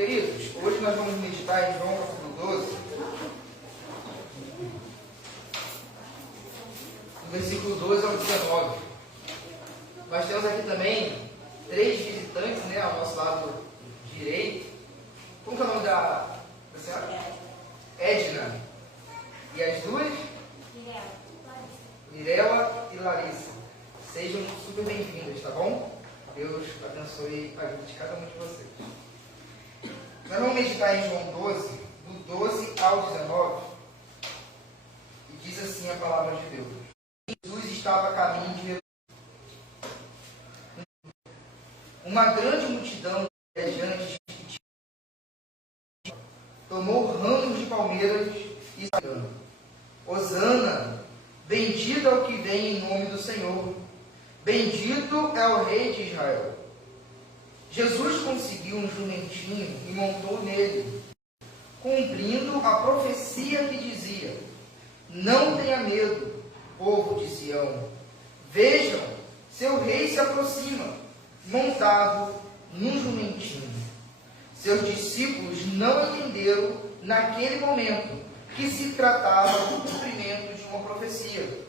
Queridos, hoje nós vamos meditar em João capítulo 12, do versículo 12 ao 19. Nós temos aqui também 3 visitantes, né, ao nosso lado direito. Como que é o nome da senhora? Edna. E as duas? Mirela e Larissa. Sejam super bem-vindas, tá bom? Deus abençoe a vida de cada um de vocês. Nós vamos meditar em João 12, do 12 ao 19, e diz assim a palavra de Deus. Jesus estava a caminho de Jerusalém. Uma grande multidão de viajantes tomou ramos de palmeiras e saiu: Hosana, bendito é o que vem em nome do Senhor, bendito é o Rei de Israel. Jesus conseguiu um jumentinho e montou nele, cumprindo a profecia que dizia: Não tenha medo, povo de Sião. Vejam, seu rei se aproxima, montado num jumentinho. Seus discípulos não entenderam naquele momento que se tratava do cumprimento de uma profecia.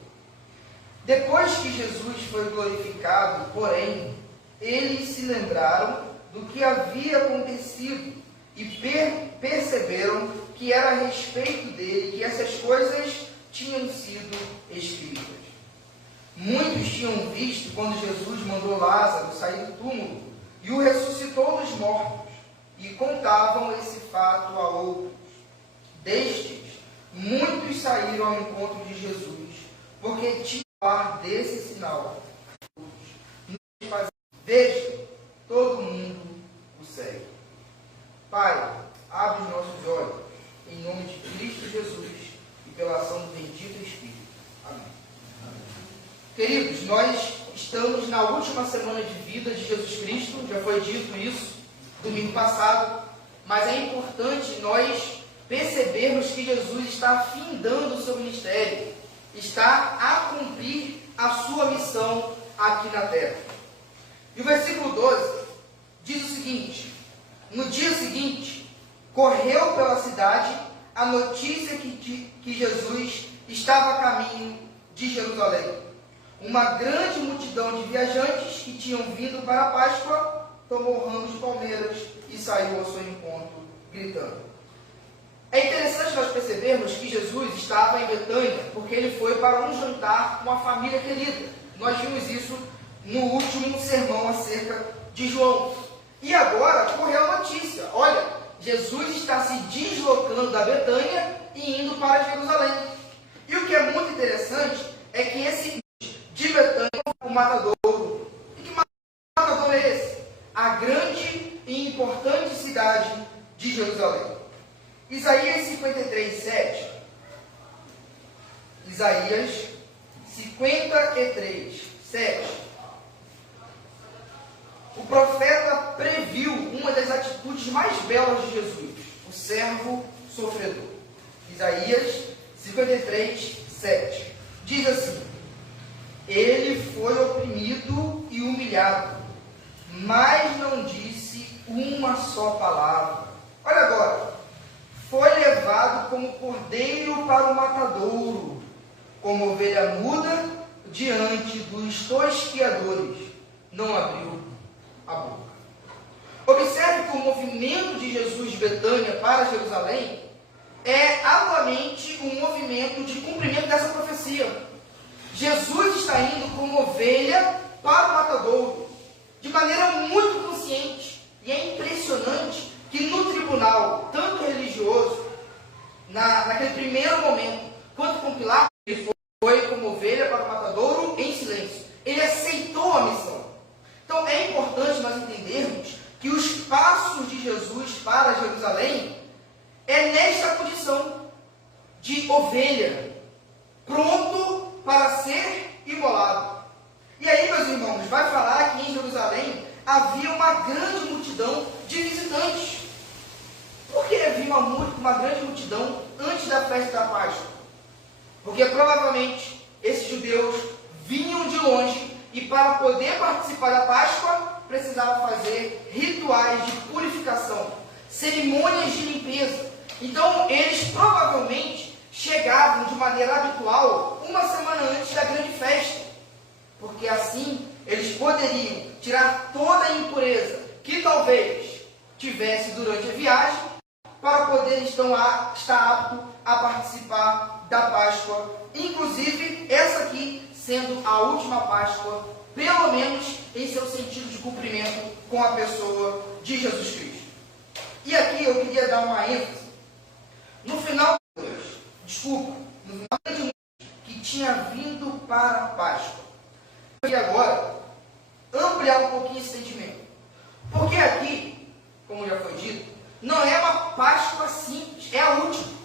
Depois que Jesus foi glorificado, porém, eles se lembraram do que havia acontecido e perceberam que era a respeito dele que essas coisas tinham sido escritas. Muitos tinham visto quando Jesus mandou Lázaro sair do túmulo e o ressuscitou dos mortos, e contavam esse fato a outros. Destes, muitos saíram ao encontro de Jesus, porque tinham falar desse sinal. Veja, todo mundo o segue. Pai, abre os nossos olhos, em nome de Cristo Jesus e pela ação do bendito Espírito. Amém. Queridos, nós estamos na última semana de vida de Jesus Cristo, já foi dito isso domingo passado, mas é importante nós percebermos que Jesus está findando o seu ministério, está a cumprir a sua missão aqui na terra. E o versículo 12 diz o seguinte: no dia seguinte, correu pela cidade a notícia que Jesus estava a caminho de Jerusalém. Uma grande multidão de viajantes que tinham vindo para a Páscoa tomou ramos de palmeiras e saiu ao seu encontro, gritando. É interessante nós percebermos que Jesus estava em Betânia, porque ele foi para um jantar com uma família querida. Nós vimos isso no último sermão acerca de João. E agora correu a notícia: olha, Jesus está se deslocando da Betânia e indo para Jerusalém. E o que é muito interessante é que esse de Betânia é o matadouro. E que matadouro é esse? A grande e importante cidade de Jerusalém. Isaías 53, 7. Isaías 53, 7. O profeta previu uma das atitudes mais belas de Jesus, o servo sofredor. Isaías 53, 7. Diz assim: Ele foi oprimido e humilhado, mas não disse uma só palavra. Olha agora: foi levado como cordeiro para o matadouro, como ovelha muda diante dos tosquiadores, não abriu a boca. Observe que o movimento de Jesus de Betânia para Jerusalém é atualmente um movimento de cumprimento dessa profecia. Jesus está indo como ovelha para o matadouro, de maneira muito consciente. E é impressionante que no tribunal, tanto religioso, naquele primeiro momento, quanto com Pilatos, ele foi como ovelha para o matadouro em silêncio. Ele aceitou a missão. Então é importante nós entendermos que os passos de Jesus para Jerusalém é nesta condição de ovelha, pronto para ser imolado. E aí, meus irmãos, vai falar que em Jerusalém havia uma grande multidão de visitantes. Por que havia uma grande multidão antes da festa da Páscoa? Porque provavelmente esses judeus vinham de longe e para poder participar da Páscoa precisava fazer rituais de purificação. cerimônias de limpeza. Então, eles provavelmente chegavam de maneira habitual uma semana antes da grande festa, porque assim eles poderiam tirar toda a impureza que talvez tivesse durante a viagem, para poder estar apto a participar da Páscoa, inclusive essa aqui sendo a última Páscoa, pelo menos em seu sentido de cumprimento com a pessoa de Jesus Cristo. E aqui eu queria dar uma ênfase no final de que tinha vindo para a Páscoa. E agora, ampliar um pouquinho esse sentimento. Porque aqui, como já foi dito, não é uma Páscoa simples, é a última.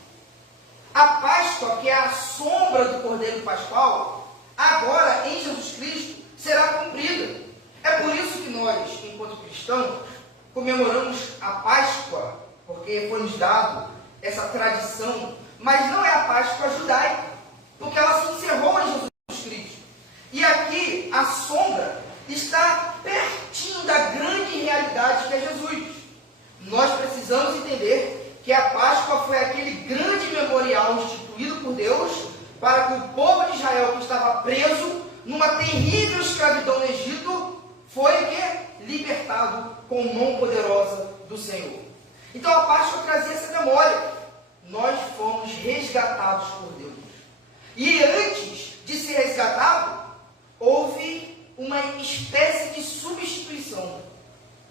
A Páscoa, que é a sombra do Cordeiro Pascual, agora em Jesus Cristo será cumprida. É por isso que nós, enquanto cristãos, comemoramos a Páscoa, porque foi nos dado essa tradição, mas não é a Páscoa judaica, porque ela se encerrou em Jesus Cristo. E aqui a sombra está pertinho da grande realidade que é Jesus. Nós precisamos entender que a Páscoa foi aquele grande memorial instituído por Deus para que o povo de Israel, que estava preso numa terrível escravidão no Egito, foi libertado com a mão poderosa do Senhor. Então a Páscoa trazia essa memória. Nós fomos resgatados por Deus. E antes de ser resgatado, houve uma espécie de substituição.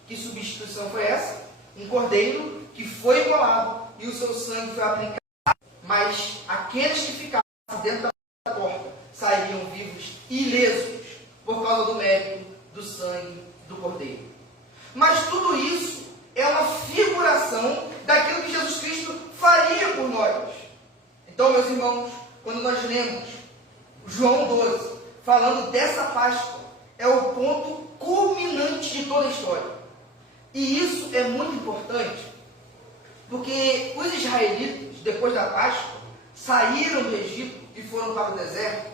Que substituição foi essa? Um cordeiro que foi imolado e o seu sangue foi aplicado. Mas aqueles que ficavam dentro da porta sairiam vivos ilesos por causa do mérito do sangue do cordeiro. Mas tudo isso é uma figuração daquilo que Jesus Cristo faria por nós. Então, meus irmãos, quando nós lemos João 12, falando dessa Páscoa, é o ponto culminante de toda a história. E isso é muito importante, porque os israelitas, depois da Páscoa, saíram do Egito e foram para o deserto,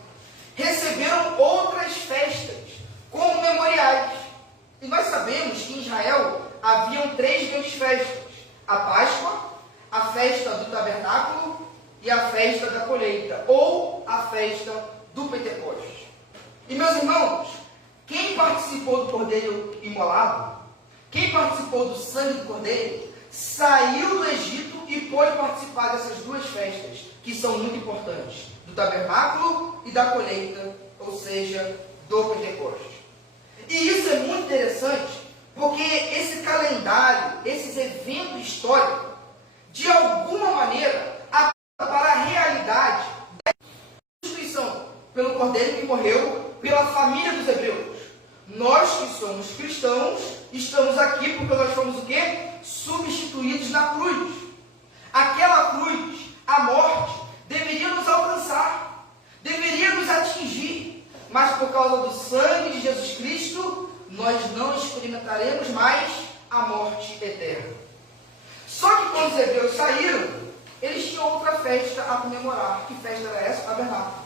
receberam outras festas, como memoriais. E nós sabemos que em Israel haviam 3 grandes festas: a Páscoa, a festa do tabernáculo e a festa da colheita, ou a festa do Pentecostes. E, meus irmãos, quem participou do cordeiro imolado, quem participou do sangue do cordeiro, saiu do Egito e pôde participar dessas 2 festas, que são muito importantes, do tabernáculo e da colheita, ou seja, do Pentecostes. E isso é muito interessante, porque esse calendário, esses eventos históricos, de alguma maneira, apontam para a realidade da instituição, pelo cordeiro que morreu pela família dos hebreus. Nós que somos cristãos, estamos aqui porque nós fomos o quê? Substituídos na cruz. Aquela cruz, a morte, deveria nos alcançar, deveria nos atingir, mas por causa do sangue de Jesus Cristo, nós não experimentaremos mais a morte eterna. Só que quando os hebreus saíram, eles tinham outra festa a comemorar. Que festa era essa? Tabernáculo.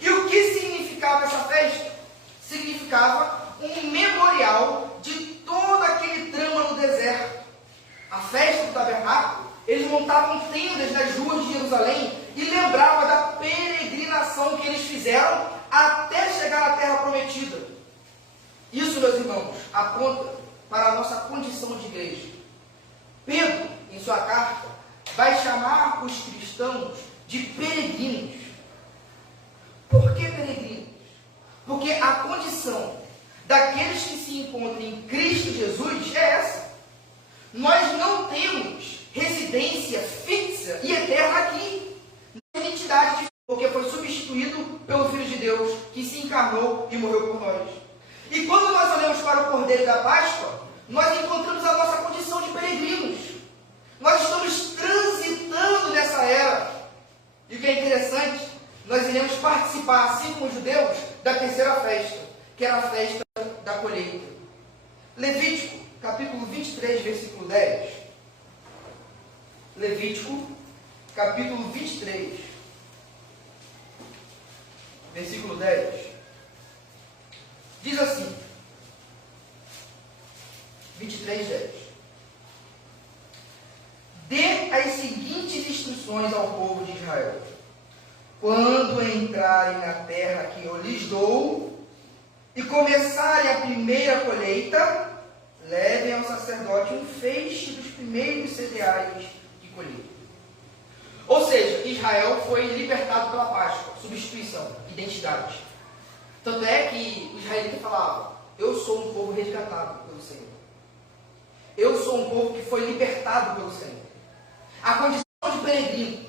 E o que significava essa festa? Significava um memorial de todo aquele trama no deserto. A festa do tabernáculo, eles montavam tendas nas ruas de Jerusalém e lembrava da peregrinação que eles fizeram até chegar à terra prometida. Isso, meus irmãos, aponta para a nossa condição de igreja. Pedro, em sua carta, vai chamar os cristãos de peregrinos. Por que peregrinos? Porque a condição daqueles que se encontram em Cristo Jesus é essa. Nós não temos residência fixa e eterna aqui, na identidade, porque foi substituído pelo Filho de Deus, que se encarnou e morreu por nós. E quando nós olhamos para o Cordeiro da Páscoa, nós encontramos a nossa condição de peregrinos. Nós estamos transitando nessa era. E o que é interessante, nós iremos participar, assim como os judeus, da terceira festa, que era a festa da colheita. Levítico, capítulo 23, versículo 10. Levítico, capítulo 23, versículo 10. Diz assim, 23, 10. dê as seguintes instruções ao povo de Israel: quando entrarem na terra que eu lhes dou e começarem a primeira colheita, levem ao sacerdote um feixe dos primeiros cereais de colheita. Ou seja, Israel foi libertado pela Páscoa, substituição, identidade. Tanto é que o israelita falava: eu sou um povo resgatado pelo Senhor. Eu sou um povo que foi libertado pelo Senhor. A condição de peregrino.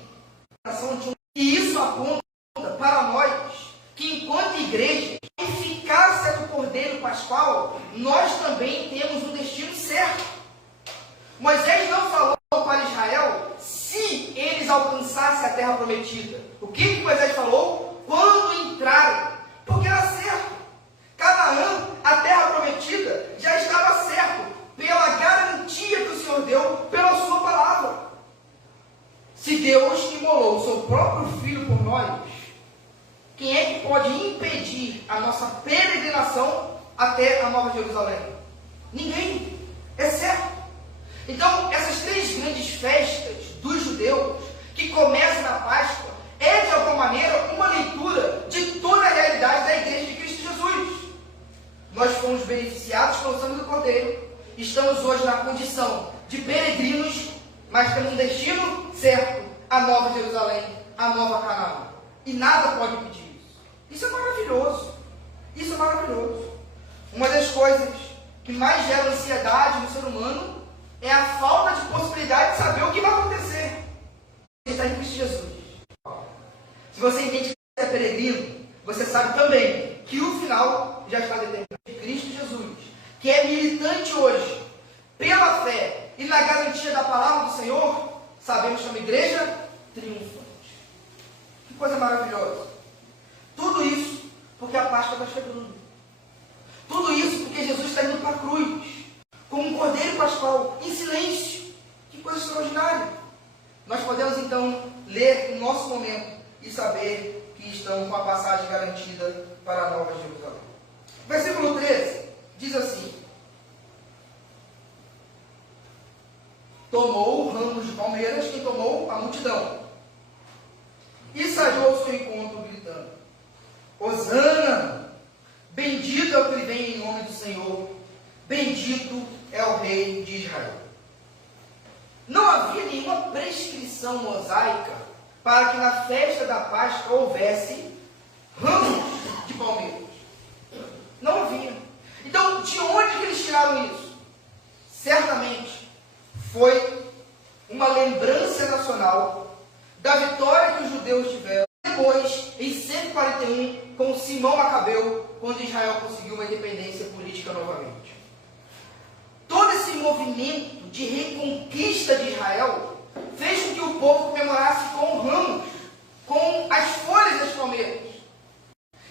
E isso aponta para nós que, enquanto igreja, a eficácia do Cordeiro Pascual, nós também temos um destino certo. Moisés não falou para Israel se eles alcançassem a terra prometida. O que Moisés falou? Quando entrarem. Porque era certo. Canaã, a terra prometida, já estava certo pela garantia que o Senhor deu pela sua palavra. Se Deus imolou o seu próprio Filho por nós, quem é que pode impedir a nossa peregrinação até a Nova Jerusalém? Ninguém. É certo. Então, essas três grandes festas dos judeus, que começam na Páscoa, é de alguma maneira uma leitura de toda a realidade da Igreja de Cristo Jesus. Nós fomos beneficiados pelo sangue do Cordeiro, estamos hoje na condição de peregrinos, mas temos um destino certo: a Nova Jerusalém, a Nova Canaã. E nada pode impedir isso. Isso é maravilhoso. Isso é maravilhoso. Uma das coisas que mais gera ansiedade no ser humano é a falta de possibilidade de saber o que vai acontecer. Você está em Cristo Jesus. Se você entende que você é peregrino, você sabe também que o final já está determinado. Cristo Jesus, que é militante hoje, pela fé e na garantia da palavra do Senhor, sabemos que é uma igreja triunfante. Que coisa maravilhosa. Tudo isso porque a Páscoa está chegando. Tudo isso porque Jesus está indo para a cruz, como um cordeiro pascual, em silêncio. Que coisa extraordinária. Nós podemos então ler o nosso momento e saber que estão com a passagem garantida para a Nova Jerusalém. Versículo 13 diz assim: tomou ramos de palmeiras, quem tomou? A multidão, e saiu ao seu encontro gritando: Hosana, bendito é o que vem em nome do Senhor, bendito é o Rei de Israel. Não havia nenhuma prescrição mosaica para que na festa da Páscoa houvesse ramos de palmeiras. Não havia. Então, de onde que eles tiraram isso? Certamente foi uma lembrança nacional da vitória que os judeus tiveram depois, em 141, com Simão Macabeu, quando Israel conseguiu uma independência política novamente. Todo esse movimento de reconquista de Israel fez com que o povo comemorasse com ramos, com as folhas das palmeiras.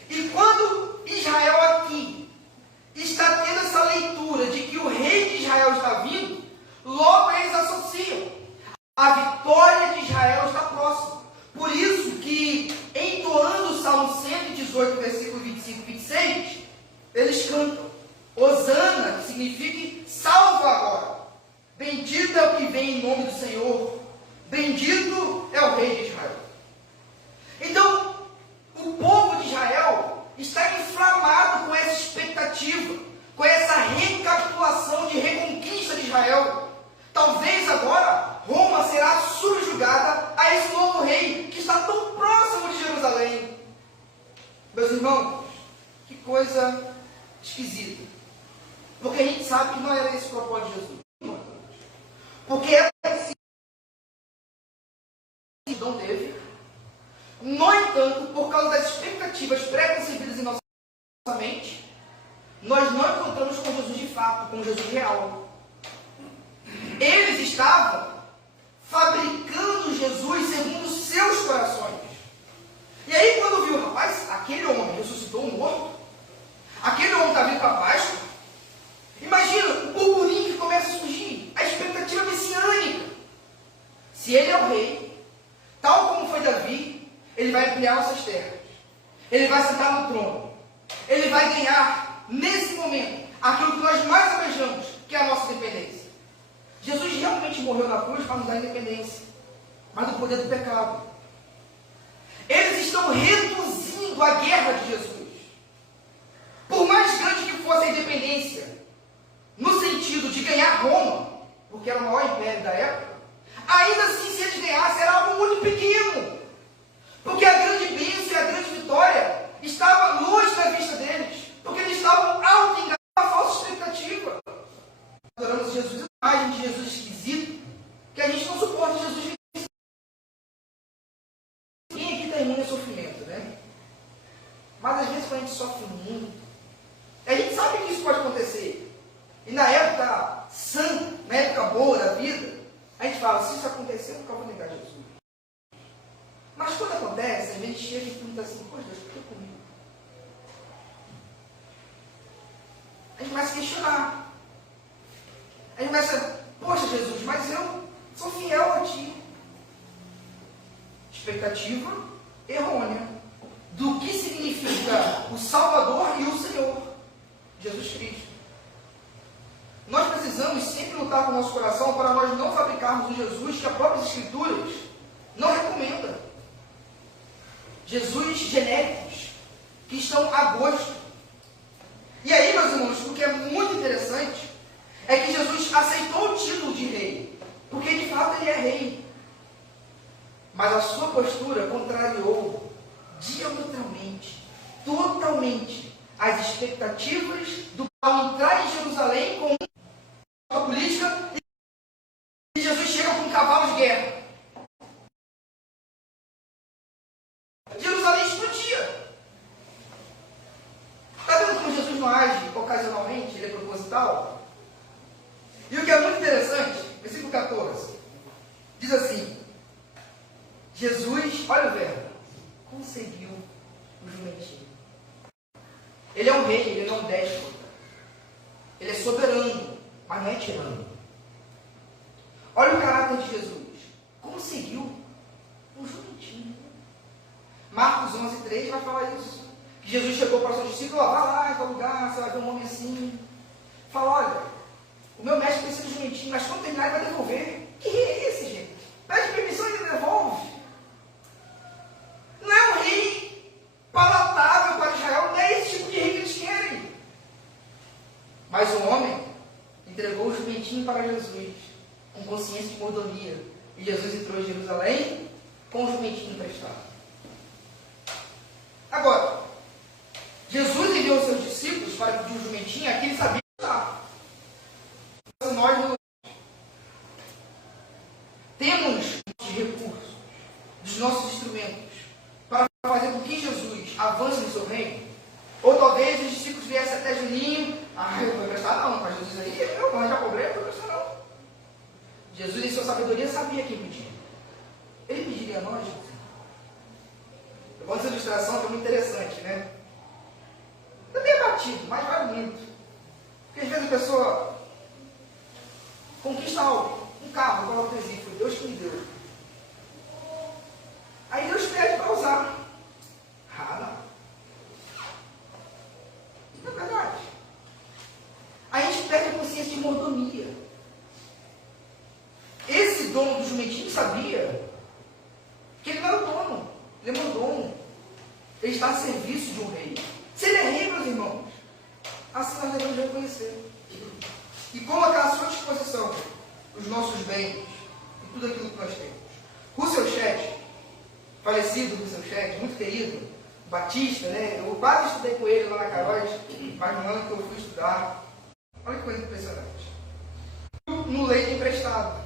E quando Israel aqui está tendo essa leitura de que o rei de Israel está vindo, logo eles associam: a vitória de Israel está próxima. Por isso que, entoando o Salmo 118, versículo 25 e 26, eles cantam: Hosana, que significa salva agora. Bendito é o que vem em nome do Senhor. Bendito é o Rei de Israel. Então, o povo de Israel está inflamado com essa expectativa, com essa recapitulação de reconquista de Israel. Talvez agora Roma será subjugada a esse novo rei que está tão próximo de Jerusalém. Meus irmãos, que coisa esquisita. Porque a gente sabe que não era esse o propósito de Jesus. Porque é assim que não teve. No entanto, por causa das expectativas preconcebidas em nossa mente, nós não encontramos com Jesus de fato, com Jesus real. Eles estavam fabricando Jesus segundo os seus corações. E aí, quando viu, rapaz, aquele homem ressuscitou um morto, aquele homem está vindo para a Páscoa, imagina o burburinho que começa a surgir, a expectativa messiânica. Se ele é o rei, tal como foi Davi, ele vai ampliar nossas terras, ele vai sentar no trono, ele vai ganhar, nesse momento, aquilo que nós mais almejamos, que é a nossa dependência. Jesus realmente morreu na cruz para nos dar independência, mas do poder do pecado. Eles estão reduzindo a guerra de Jesus. Por mais grande que fosse a independência, no sentido de ganhar Roma, porque era o maior império da época, ainda assim, se eles ganhassem, era algo muito pequeno. Porque a grande bênção e a grande vitória estava longe da vista deles. Porque eles estavam auto-enganados com a falsa expectativa. Adoramos Jesus, a imagem de Jesus esquisito, que a gente não suporta Jesus. Quem aqui termina sofrimento, né? Mas às vezes quando a gente sofre muito, a gente sabe que isso pode acontecer. E na época sã, na época boa da vida, a gente fala, se isso acontecer, eu nunca vou negar Jesus. Mas quando acontece, a gente chega e pergunta assim, poxa Deus, por que comigo? A gente começa a questionar. A gente começa, poxa Jesus, mas eu sou fiel a Ti. Expectativa errônea do que significa o Salvador e o Senhor, Jesus Cristo. Nós precisamos sempre lutar com o nosso coração para nós não fabricarmos um Jesus que as próprias Escrituras não recomendam. Jesus genéricos, que estão a gosto. E aí, meus irmãos, o que é muito interessante é que Jesus aceitou o título de rei, porque de fato ele é rei. Mas a sua postura contrariou diametralmente, totalmente, as expectativas do ao entrar em Jerusalém com a política, e Jesus chega com um cavalo de guerra. Jerusalém explodia. Está vendo como Jesus não age ocasionalmente, ele é proposital? E o que é muito interessante, versículo 14, diz assim, Jesus, olha o verbo, conseguiu o jumentinho. Ele é um rei, ele não é um déspota. Ele é soberano, mas não é tirano. Olha o caráter de Jesus. Conseguiu um jumentinho. Marcos 11:3 vai falar isso. Que Jesus chegou para o seu discípulo, vai lá em tal lugar, você vai ver um homem assim. Fala, olha, o meu mestre precisa de jumentinho, mas quando terminar ele vai devolver. Que rei é esse, gente? Pede permissão e ele devolve. Não é um rei palatável para Israel, não é esse tipo de rei que eles querem. Mas o homem entregou o jumentinho para Jesus, com consciência de mordomia. E Jesus entrou em Jerusalém com o jumentinho emprestado. Agora, Jesus enviou seus discípulos para pedir um jumentinho, aqui ele sabia que estava. Nós não temos de recursos, dos nossos instrumentos, para fazer com que Jesus avance no seu reino. Ou talvez os discípulos viessem até Juninho, eu não vou emprestar não, mas Jesus aí, eu vou arranjar problema, eu não vou emprestar não. Jesus, em sua sabedoria, sabia quem pedia. Ele pediria a nós, Jesus. Eu vou essa ilustração que é muito interessante, né? Eu tenho batido, mas vale muito. Porque às vezes a pessoa conquista algo, um carro, coloca o adesivo, foi Deus que me deu. Aí Deus pede para usar. Não. Não é verdade. Aí a gente perde a consciência de mordomia. Esse dono do jumentinho sabia que ele não era o dono, ele é mordomo. Ele está a serviço de um rei. Se ele é rei, meus irmãos, assim nós devemos reconhecer. E colocar à sua disposição os nossos bens e tudo aquilo que nós temos. Russell Shedd, falecido Russell Shedd, muito querido, batista, né? Eu quase estudei com ele lá na Caróis, mas no ano que eu fui estudar, olha que coisa impressionante. No leite emprestado.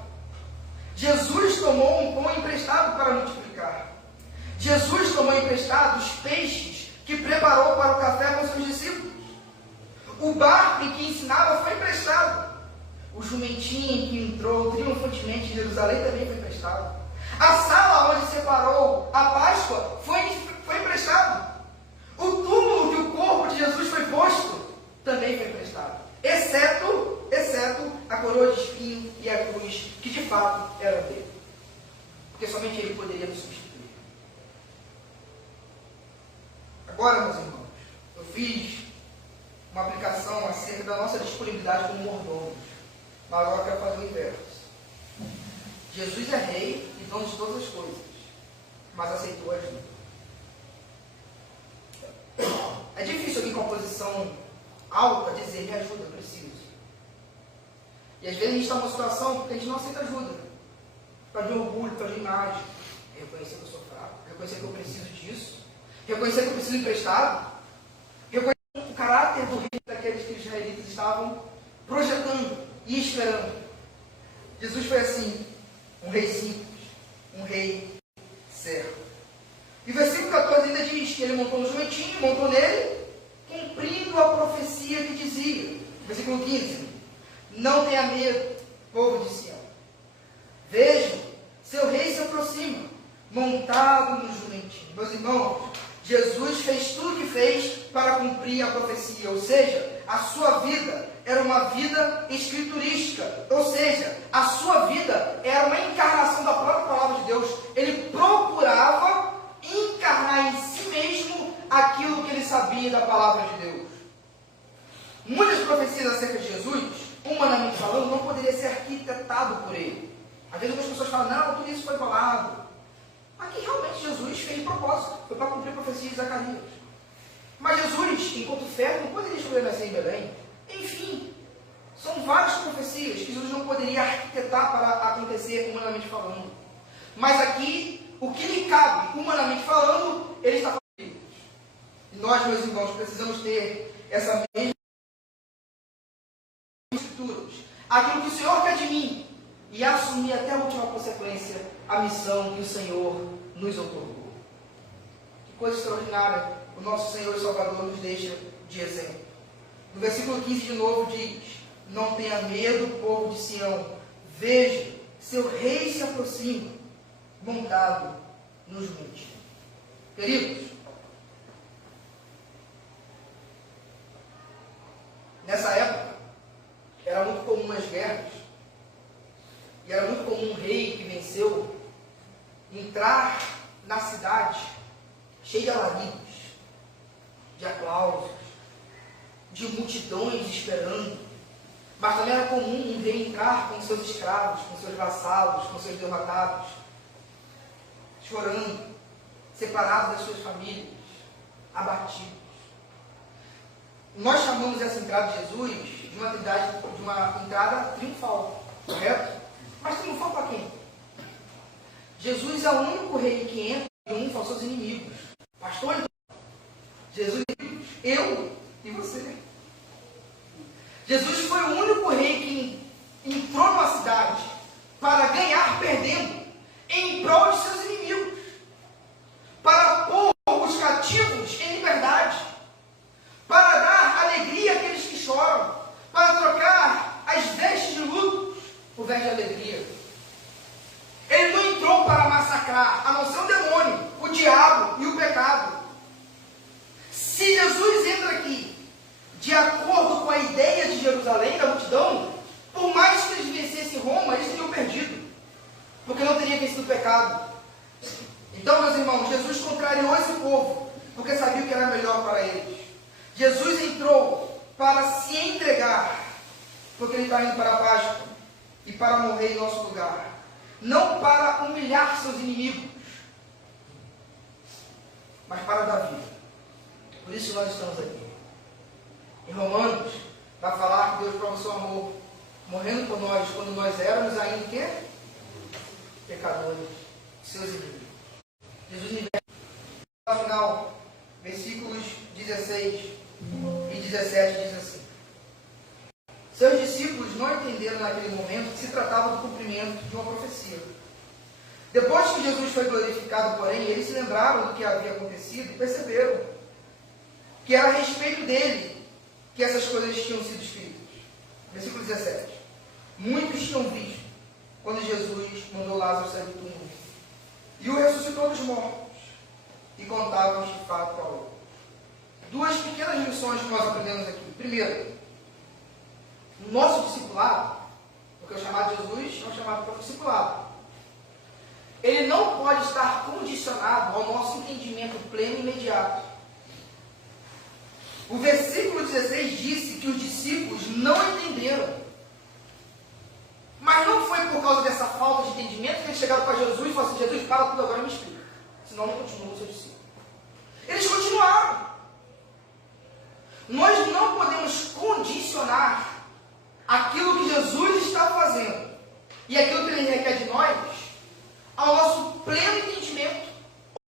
Jesus tomou um pão emprestado para multiplicar. Jesus tomou emprestado os peixes que preparou para o café com seus discípulos. O barco em que ensinava foi emprestado. O jumentinho que entrou triunfantemente em Jerusalém também foi emprestado. A sala onde separou a Páscoa foi emprestado. O túmulo que o corpo de Jesus foi posto também foi emprestado. Exceto a coroa de espinho e a cruz, que de fato eram dele. Porque somente ele poderia nos substituir. Agora, meus irmãos, eu fiz uma aplicação acerca da nossa disponibilidade como mordomos. Mas agora eu quero fazer o inverso. Jesus é rei e dono de todas as coisas, mas aceitou a ajuda. É difícil alguém com uma posição alta dizer, me ajuda, eu preciso. E às vezes a gente está numa situação porque a gente não aceita ajuda. Para de orgulho, para de imagem. Reconhecer que eu sou fraco, reconhecer que eu preciso disso, reconhecer que eu preciso emprestado, reconhecer o caráter do rei daqueles que os israelitas estavam projetando e esperando. Jesus foi assim, um rei simples, um rei servo. E o versículo 14 ainda diz que ele montou no jumentinho, montou nele, cumprindo a profecia que dizia, versículo 15, não tenha medo, povo de Sião. Vejam, seu rei se aproxima, montado no jumentinho. Meus irmãos, Jesus fez tudo o que fez para cumprir a profecia, ou seja, a sua vida era uma vida escriturística, ou seja, a sua vida era uma encarnação da própria palavra de Deus. Ele procurava encarnar em si mesmo aquilo que ele sabia da palavra de Deus. Muitas profecias acerca de Jesus, humanamente falando, não poderia ser arquitetado por ele. Às vezes algumas pessoas falam, não, tudo isso foi falado. Aqui realmente Jesus fez de propósito, foi para cumprir a profecia de Zacarias. Mas Jesus, enquanto fé, não poderia escolher nascer em Belém. Enfim, são várias profecias que Jesus não poderia arquitetar para acontecer humanamente falando. Mas aqui, o que lhe cabe, humanamente falando, ele está falando. E nós, meus irmãos, precisamos ter essa mesma escrituras. Aquilo que o Senhor quer de mim. E assumir até a última consequência a missão que o Senhor nos outorgou. Que coisa extraordinária o nosso Senhor e Salvador nos deixa de exemplo. No versículo 15 de novo diz, não tenha medo, povo de Sião, veja, seu rei se aproxima, montado no jumentinho. Queridos, nessa época, era muito comum as guerras, e era muito comum um rei que venceu entrar na cidade cheio de alaridos, de aplausos, de multidões esperando. Mas também era comum um rei entrar com seus escravos, com seus vassalos, com seus derrotados, chorando, separados das suas famílias, abatidos. Nós chamamos essa entrada de Jesus de uma entrada triunfal, correto? Mas triunfal para quem? Jesus é o único rei que entra e triunfa aos seus inimigos. Pastor, então, Jesus é eu e você. Jesus foi o único rei que entrou numa cidade para ganhar perdendo em prol de seus inimigos, para pôr os cativos em liberdade, para dar alegria àqueles que choram, para trocar as vestes de luto por vestes de alegria. Ele não entrou para massacrar, a não ser o demônio, o diabo e o pecado. Se Jesus entra aqui de acordo com a ideia de Jerusalém, da multidão, por mais que eles vencessem Roma, eles teriam perdido, porque não teria vencido o pecado. Então, meus irmãos, Jesus contrariou esse povo, porque sabia o que era melhor para eles. Jesus entrou para se entregar, porque ele está indo para a Páscoa e para morrer em nosso lugar, não para humilhar seus inimigos, mas para dar vida. Por isso nós estamos aqui. Em Romanos, vai falar que Deus prova o seu amor, morrendo por nós, quando nós éramos ainda o quê? Pecadores, seus inimigos. Jesus inverte. No final, versículos 16 e 17 diz assim: seus discípulos não entenderam naquele momento que se tratava do cumprimento de uma profecia. Depois que Jesus foi glorificado, porém, eles se lembraram do que havia acontecido e perceberam que era a respeito dele que essas coisas tinham sido escritas. Versículo 17. Muitos tinham visto quando Jesus mandou Lázaro sair do túmulo e o ressuscitou dos mortos, e contavam este fato ao outro. Duas pequenas lições que nós aprendemos aqui. Primeiro, o nosso discipulado, porque o chamado de Jesus é um chamado para o discipulado, ele não pode estar condicionado ao nosso entendimento pleno e imediato. O versículo 16 disse que os discípulos não entenderam. Mas não foi por causa dessa falta de entendimento para tudo agora e me explica. Senão não continua o seu discípulo. Eles continuaram. Nós não podemos condicionar aquilo que Jesus está fazendo e aquilo que Ele requer de nós ao nosso pleno entendimento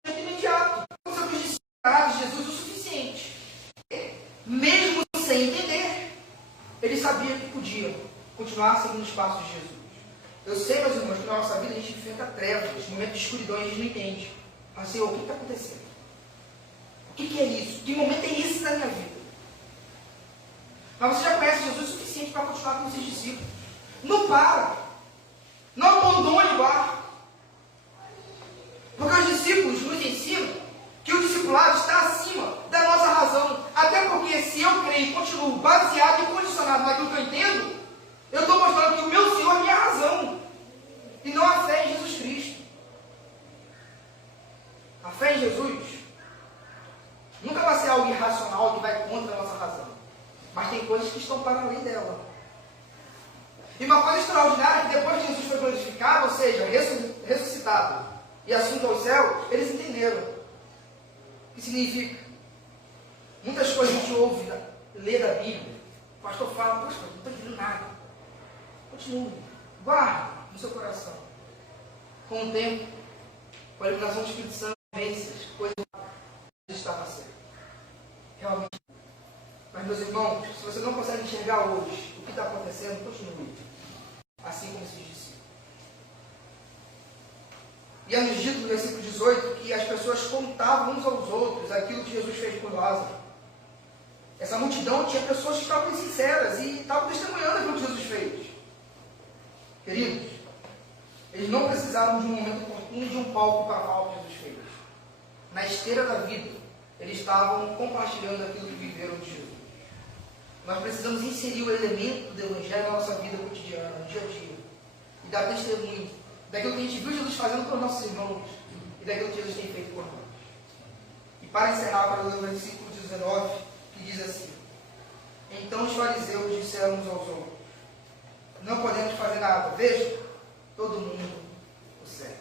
imediato. Os discípulos de Jesus o suficiente. Mesmo sem entender, ele sabia que podia continuar seguindo os passos de Jesus. Eu sei, meus irmãos, que na nossa vida a gente enfrenta trevas, momentos de escuridão, a gente não entende. Mas, Senhor, o que está acontecendo? O que é isso? Que momento é esse na minha vida? Mas você já conhece Jesus o suficiente para continuar com os seus discípulos. Não para. Não abandone o barco. Porque os discípulos nos ensinam que o discipulado está acima da nossa razão. Até porque se eu creio e continuo baseado e condicionado naquilo que eu entendo, eu estou mostrando que o meu Senhor é minha razão. E não a fé em Jesus Cristo. A fé em Jesus nunca vai ser algo irracional que vai contra a nossa razão. Mas tem coisas que estão para além dela. E uma coisa extraordinária é que depois que Jesus foi glorificado, ou seja, ressuscitado e assunto ao céu, eles entenderam. O que significa? Muitas coisas a gente ouve, lê da Bíblia. O pastor fala, poxa, não estou entendendo nada. Continue. Guarde no seu coração. Com o tempo, com a iluminação do Espírito Santo, vence coisas que estava certo. Realmente. Mas, meus irmãos, se você não consegue enxergar hoje o que está acontecendo, continue. Assim como se disse. E é nos dito no versículo 18 que as pessoas contavam uns aos outros aquilo que Jesus fez por Lázaro. Essa multidão tinha pessoas que estavam sinceras e estavam testemunhando aquilo que Jesus fez. Queridos, eles não precisaram de um momento oportuno de um palco para falar o que Jesus fez. Na esteira da vida, eles estavam compartilhando aquilo que viveram de Jesus. Nós precisamos inserir o elemento do Evangelho na nossa vida cotidiana, no dia a dia. E dar testemunho daquilo que a gente viu Jesus fazendo para os nossos irmãos e daquilo que Jesus tem feito por nós. E para encerrar, para ler o versículo 19, que diz assim: Então os fariseus disseram uns aos outros: Não podemos fazer nada. Veja, todo mundo o segue.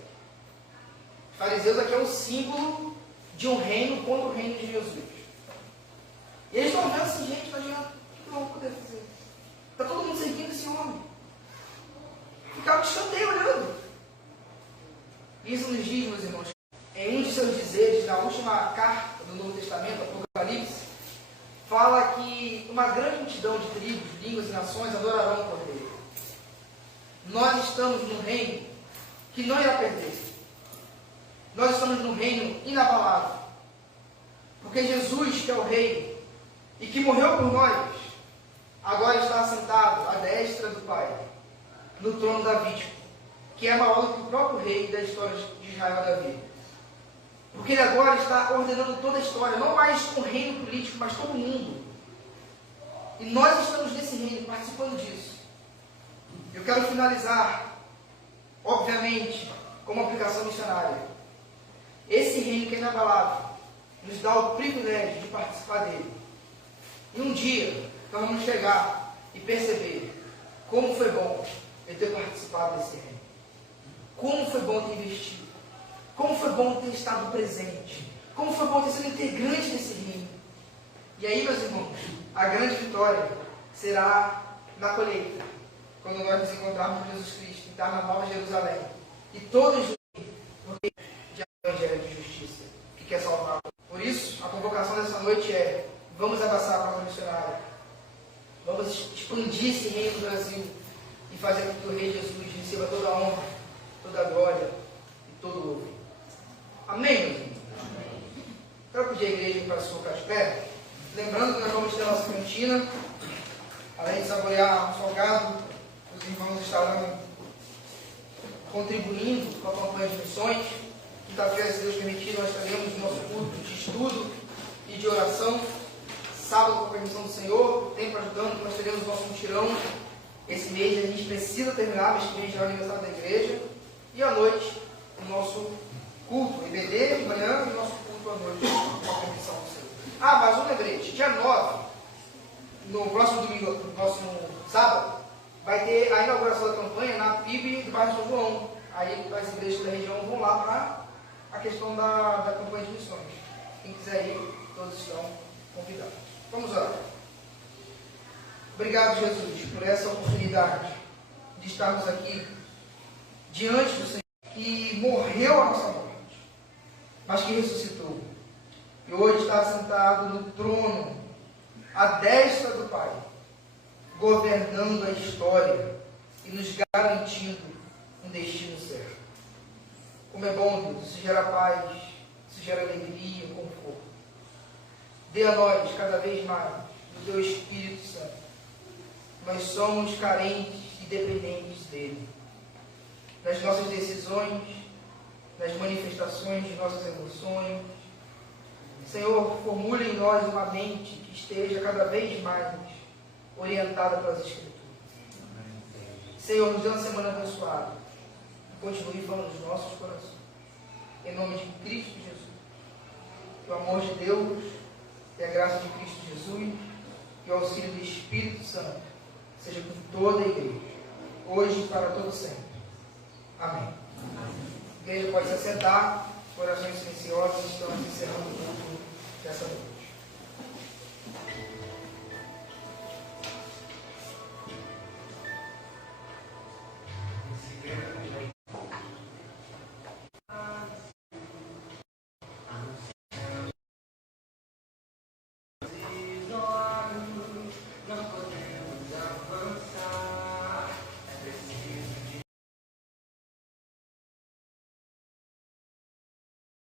Os fariseus aqui é um símbolo de um reino contra o reino de Jesus. E eles estão vendo assim, gente, não adianta. O que vamos poder fazer? Está todo mundo seguindo esse homem. Ficava de escanteio olhando. Isso nos diz, meus irmãos, em um de seus dizeres, na última carta do Novo Testamento, Apocalipse, fala que uma grande multidão de tribos, línguas e nações adorarão o Cordeiro. Nós estamos num reino que não irá perder. Nós estamos num reino inabalável. Porque Jesus, que é o Rei, e que morreu por nós, agora está assentado à destra do Pai, no trono davídico, que é maior do que o próprio rei da história de Israel, Davi. Porque ele agora está ordenando toda a história, não mais um reino político, mas todo mundo. E nós estamos nesse reino, participando disso. Eu quero finalizar, obviamente, com uma aplicação missionária. Esse reino que é inabalável nos dá o privilégio de participar dele. E um dia, nós vamos chegar e perceber como foi bom eu ter participado desse reino. Como foi bom ter investido. Como foi bom ter estado presente. Como foi bom ter sido integrante desse reino. E aí, meus irmãos, a grande vitória será na colheita. Quando nós nos encontrarmos com Jesus Cristo, que está na Nova Jerusalém. E todos porque de Evangelho de justiça, que quer salvar. Por isso, a convocação dessa noite é: vamos abraçar a causa missionária. Vamos expandir esse reino do Brasil e fazer com que o Rei Jesus receba toda a honra, toda a glória e todo o louvor. Amém, meus irmãos? Quero pedir a igreja para se colocar de pé. Lembrando que nós vamos ter a nossa cantina. Além de saborear um salgado, os irmãos estarão contribuindo com a campanha de missões. Quinta-feira, se Deus permitir, nós teremos o nosso culto de estudo e de oração. Sábado, com a permissão do Senhor, tempo ajudando, nós teremos o nosso mutirão. Esse mês a gente precisa terminar, mas este mês é o aniversário da igreja. E à noite, o nosso culto, IBD de manhã, e o nosso culto à noite, com a permissão do Senhor. Mas um lembrete, dia 9, no próximo domingo, no próximo sábado, vai ter a inauguração da campanha na PIB do bairro São João. aí as igrejas da região vão lá para a questão da campanha de missões. Quem quiser ir, todos estão convidados. Vamos orar. Obrigado, Jesus, por essa oportunidade de estarmos aqui diante do Senhor, que morreu a nossa morte, mas que ressuscitou. E hoje está sentado no trono, à destra do Pai, governando a história e nos garantindo um destino certo. Como é bom, Deus, isso gera paz, isso gera alegria, conforto. Dê a nós, cada vez mais, do Teu Espírito Santo. Nós somos carentes e dependentes dEle. Nas nossas decisões, nas manifestações de nossas emoções. Senhor, formule em nós uma mente que esteja cada vez mais orientada pelas Escrituras. Senhor, nos dê uma semana abençoada. E continue falando nos nossos corações. Em nome de Cristo Jesus. Que o amor de Deus e a graça de Cristo Jesus e o auxílio do Espírito Santo seja com toda a igreja, hoje e para todo sempre. Amém. A igreja pode se assentar, orações silenciosas, estamos encerrando o culto dessa noite.